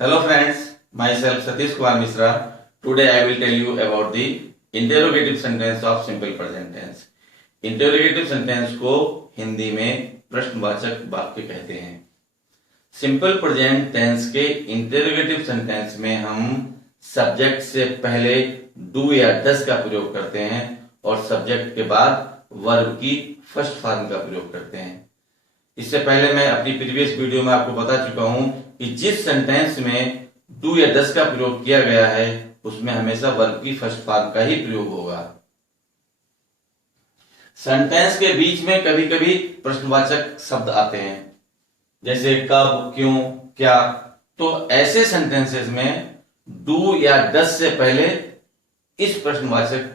Hello friends, myself Satish Kumar Misra. Today I will tell you about the interrogative sentence of simple present tense. Interrogative sentence को हिंदी में प्रश्नवाचक वाक्य कहते हैं। Simple present tense के interrogative sentence में हम सब्जेक्ट से पहले डू या डस का प्रयोग करते हैं और सब्जेक्ट के बाद वर्ब की फर्स्ट फॉर्म का प्रयोग करते हैं। इससे पहले मैं अपनी प्रीवियस वीडियो में आपको बता चुका हूं कि जिस सेंटेंस में डू या डस का प्रयोग किया गया है उसमें हमेशा वर्ब की फर्स्ट फॉर्म का ही प्रयोग होगा। सेंटेंस के बीच में कभी कभी प्रश्नवाचक शब्द आते हैं, जैसे कब, क्यों, क्या। तो ऐसे सेंटेंसेस में डू या डस से पहले इस प्रश्नवाचक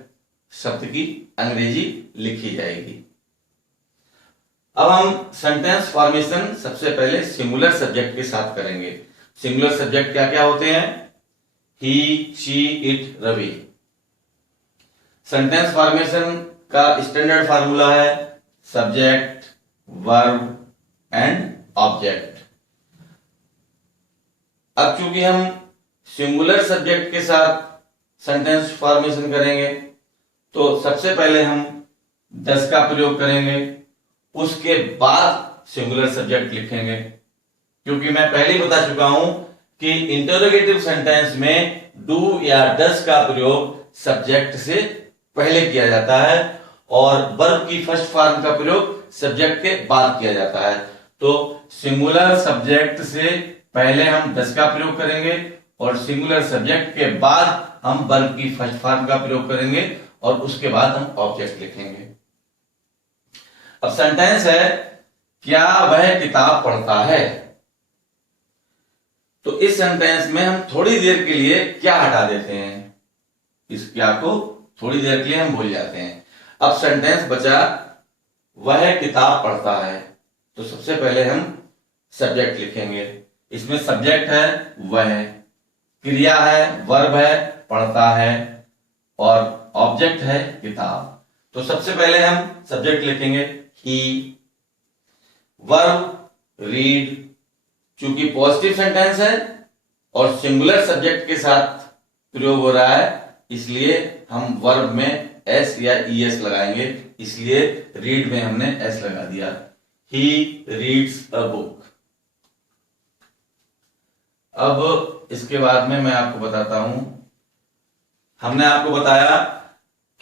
शब्द की अंग्रेजी लिखी जाएगी। अब हम सेंटेंस फॉर्मेशन सबसे पहले सिंगुलर सब्जेक्ट के साथ करेंगे। सिंगुलर सब्जेक्ट क्या क्या होते हैं? He, she, it, Ravi. Sentence formation का स्टैंडर्ड फार्मूला है सब्जेक्ट, वर्ब एंड ऑब्जेक्ट। अब चूंकि हम सिंगुलर सब्जेक्ट के साथ सेंटेंस फॉर्मेशन करेंगे तो सबसे पहले हम डस का प्रयोग करेंगे, उसके बाद सिंगुलर सब्जेक्ट लिखेंगे। क्योंकि मैं पहले ही बता चुका हूं कि इंटरोगेटिव सेंटेंस में डू या डस का प्रयोग सब्जेक्ट से पहले किया जाता है और वर्ब की फर्स्ट फॉर्म का प्रयोग सब्जेक्ट के बाद किया जाता है। तो सिंगुलर सब्जेक्ट से पहले हम डस का प्रयोग करेंगे और सिंगुलर सब्जेक्ट के बाद हम वर्ब की फर्स्ट फॉर्म का प्रयोग करेंगे और उसके बाद हम ऑब्जेक्ट लिखेंगे। अब सेंटेंस है क्या वह किताब पढ़ता है। तो इस सेंटेंस में हम थोड़ी देर के लिए क्या हटा देते हैं, इस क्या को थोड़ी देर के लिए हम भूल जाते हैं। अब सेंटेंस बचा वह किताब पढ़ता है। तो सबसे पहले हम सब्जेक्ट लिखेंगे। इसमें सब्जेक्ट है वह, क्रिया है वर्ब है पढ़ता है और ऑब्जेक्ट है किताब। तो सबसे पहले हम सब्जेक्ट लिखेंगे ही, वर्ब रीड। चूंकि पॉजिटिव सेंटेंस है और सिंगुलर सब्जेक्ट के साथ प्रयोग हो रहा है इसलिए हम वर्ब में एस या ईएस लगाएंगे, इसलिए रीड में हमने एस लगा दिया। He reads a book. अब इसके बाद में मैं आपको बताता हूं, हमने आपको बताया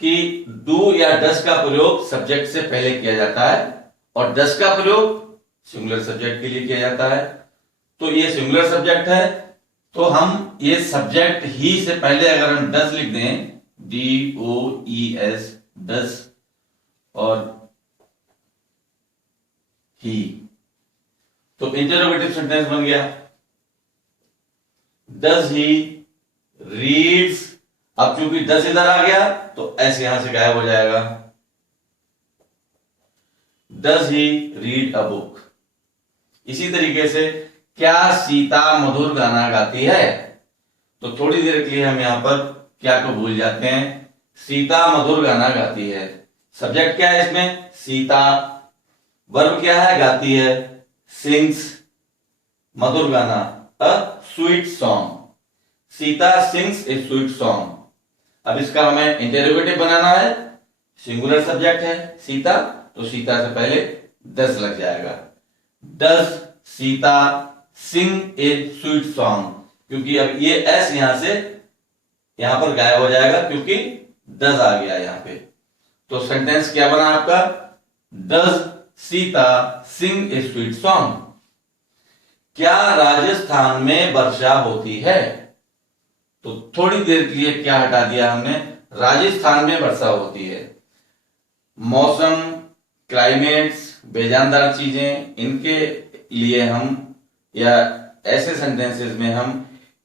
कि डू या डस का प्रयोग सब्जेक्ट से पहले किया जाता है और डस का प्रयोग सिंगुलर सब्जेक्ट के लिए किया जाता है। तो ये सिंगुलर सब्जेक्ट है तो हम ये सब्जेक्ट ही से पहले अगर हम डस लिख दें, DOES डस और ही, तो इंटरोगेटिव सेंटेंस बन गया। डस ही रीड्स। अब चूंकि डस इधर आ गया तो ऐसे यहां से गायब हो जाएगा। डस ही रीड अ बुक। इसी तरीके से क्या सीता मधुर गाना गाती है। तो थोड़ी देर के लिए हम यहां पर क्या को भूल जाते हैं, सीता मधुर गाना गाती है। सब्जेक्ट क्या है इसमें? सीता। वर्ब क्या है? गाती है, सिंग्स। मधुर गाना a sweet song. Sita sings A sweet song. अब इसका हमें इंटरोगेटिव बनाना है। सिंगुलर सब्जेक्ट है सीता, तो सीता से पहले डस लग जाएगा। डस सीता सिंग ए स्वीट सॉन्ग। क्योंकि अब ये एस यहां से यहां पर गायब हो जाएगा क्योंकि डस आ गया यहां पे। तो सेंटेंस क्या बना आपका? डस सीता सिंग ए स्वीट सॉन्ग। क्या राजस्थान में वर्षा होती है। तो थोड़ी देर के लिए क्या हटा दिया हमने, राजस्थान में वर्षा होती है। मौसम, क्लाइमेट्स, बेजानदार चीजें, इनके लिए हम या ऐसे सेंटेंसेस में हम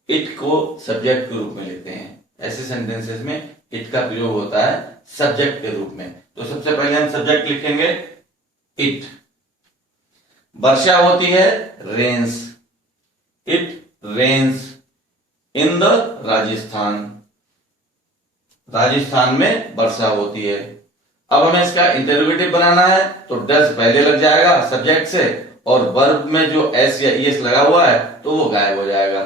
इट को सब्जेक्ट के रूप में लेते हैं। ऐसे सेंटेंसेस में इट का प्रयोग होता है सब्जेक्ट के रूप में। तो सबसे पहले हम सब्जेक्ट लिखेंगे इट। वर्षा होती है rains. It rains in the Rajasthan. Rajasthan में वर्षा होती है। अब हमें इसका इंटरोगेटिव बनाना है तो डस पहले लग जाएगा सब्जेक्ट से और वर्ब में जो एस या ईएस लगा हुआ है तो वो गायब हो जाएगा।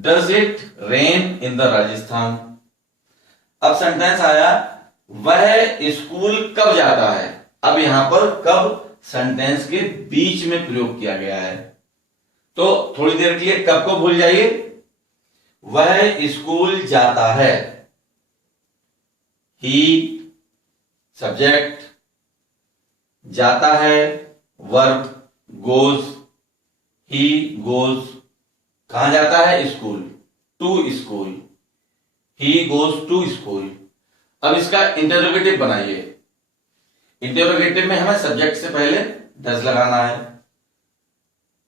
Does it rain in the Rajasthan. अब सेंटेंस आया वह स्कूल कब जाता है। अब यहां पर कब सेंटेंस के बीच में प्रयोग किया गया है, तो थोड़ी देर के लिए कब को भूल जाइए। वह स्कूल जाता है, ही सब्जेक्ट, जाता है वर्ब, गोज, ही गोज, कहां जाता है school, to school, he goes to school. अब इसका इंटरोगेटिव बनाइए। इंटरोगेटिव में हमें सब्जेक्ट से पहले डज लगाना है,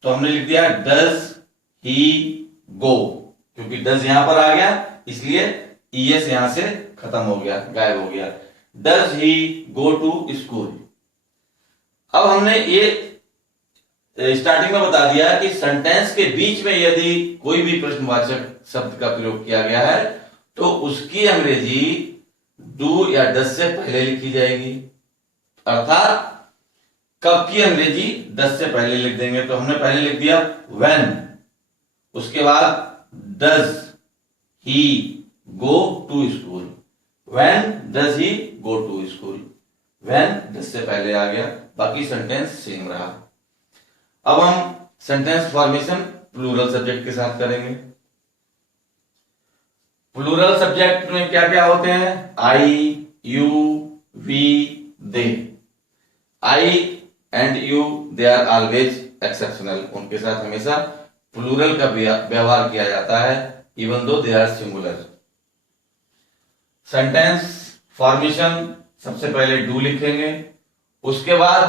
तो हमने लिख दिया डज ही गो, क्योंकि डज यहां पर आ गया इसलिए ईएस यहां से खत्म हो गया, गायब हो गया। Does he go to school. अब हमने ये स्टार्टिंग में बता दिया कि सेंटेंस के बीच में यदि कोई भी प्रश्नवाचक शब्द का प्रयोग किया गया है तो उसकी अंग्रेजी डू या डज से पहले लिखी जाएगी, अर्थात कब की अंग्रेजी डज से पहले लिख देंगे। तो हमने पहले लिख दिया व्हेन, उसके बाद does he go to school, when does he go to school, when does से पहले आ गया, बाकी सेंटेंस सेम रहा। अब हम सेंटेंस फॉर्मेशन प्लूरल सब्जेक्ट के साथ करेंगे। प्लूरल सब्जेक्ट में क्या क्या होते हैं, I, you, we, they. I and you they are always exceptional, उनके साथ हमेशा प्लूरल का व्यवहार किया जाता है even though they are singular. Sentence formation सबसे पहले डू लिखेंगे, उसके बाद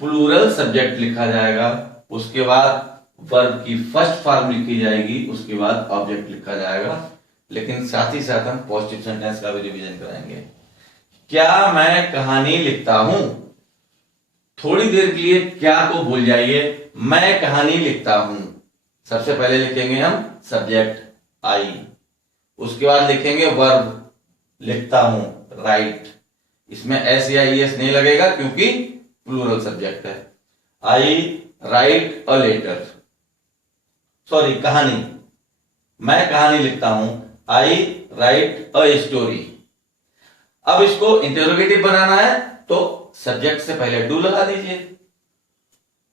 प्लूरल सब्जेक्ट लिखा जाएगा, उसके बाद वर्ब की फर्स्ट फॉर्म लिखी जाएगी, उसके बाद ऑब्जेक्ट लिखा जाएगा। लेकिन साथ ही साथ हम पॉजिटिव सेंटेंस का भी रिवीजन कराएंगे। क्या मैं कहानी लिखता हूं, थोड़ी देर के लिए क्या को भूल जाइए, मैं कहानी लिखता हूं। सबसे पहले लिखेंगे हम सब्जेक्ट आई, उसके बाद लिखेंगे वर्ब लिखता हूं, राइट। इसमें एस या ईएस नहीं लगेगा क्योंकि प्लूरल सब्जेक्ट है। आई राइट अ लेटर, सॉरी कहानी, मैं कहानी लिखता हूं, आई राइट अ स्टोरी। अब इसको इंटरोगेटिव बनाना है तो सब्जेक्ट से पहले डू लगा दीजिए,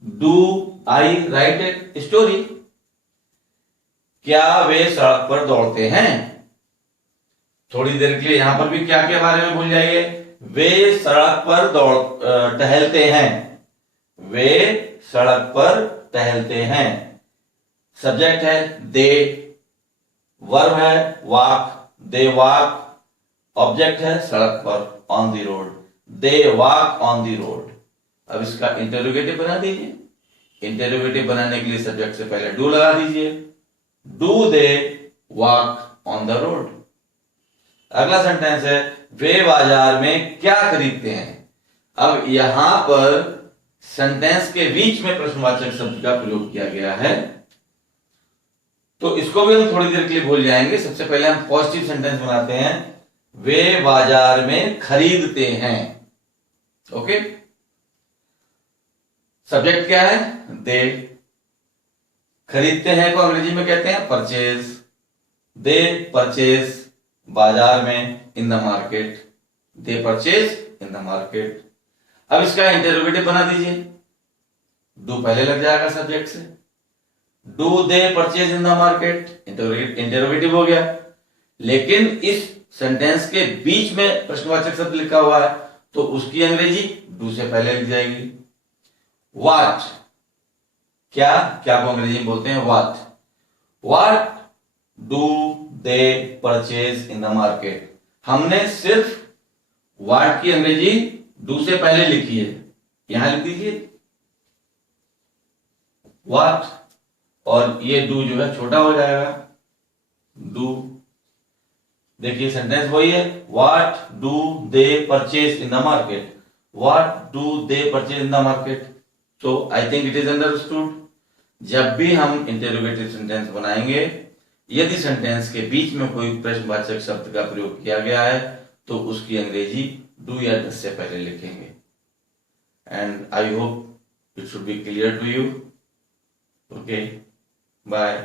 do I right a story. क्या वे सड़क पर दौड़ते हैं, थोड़ी देर के लिए यहां पर भी क्या के बारे में भूल जाइए, वे सड़क पर टहलते हैं, वे सड़क पर टहलते हैं। सब्जेक्ट है दे, वर्ब है वॉक, दे वॉक, ऑब्जेक्ट है सड़क पर on the road, they walk on the road. अब इसका इंटरोगेटिव बना दीजिए। इंटरोगेटिव बनाने के लिए सब्जेक्ट से पहले डू लगा दीजिए, do they walk on the road. अगला सेंटेंस है वे बाजार में क्या खरीदते हैं। अब यहां पर सेंटेंस के बीच में प्रश्नवाचक शब्द का प्रयोग किया गया है, तो इसको भी हम थोड़ी देर के लिए भूल जाएंगे। सबसे पहले हम पॉजिटिव सेंटेंस बनाते हैं, वे बाजार में खरीदते हैं। ओके, सब्जेक्ट क्या है दे, खरीदते हैं को अंग्रेजी में कहते हैं परचेज, दे परचेज बाजार में, in the market, they purchase in the market. अब इसका इंटरोगेटिव बना दीजिए, डू पहले लग जाएगा सब्जेक्ट से, do they purchase in the market, interrogative हो गया। लेकिन इस सेंटेंस के बीच में प्रश्नवाचक शब्द लिखा हुआ है तो उसकी अंग्रेजी डू से पहले लिख जाएगी। व्हाट, क्या, क्या को अंग्रेजी में बोलते हैं what, what do they purchase in the market. हमने सिर्फ व्हाट की अंग्रेजी डू से पहले लिखी है, यहां लिख दीजिए व्हाट, और ये डू जो है छोटा हो जाएगा, डू। देखिए सेंटेंस वही है, what do they purchase in the market, what do they purchase in the market. So I think it is understood. जब भी हम इंटरोगेटिव सेंटेंस बनाएंगे, यदि सेंटेंस के बीच में कोई प्रश्नवाचक शब्द का प्रयोग किया गया है तो उसकी अंग्रेजी डू या डज से पहले लिखेंगे। And I hope it should be clear to you. Okay, bye.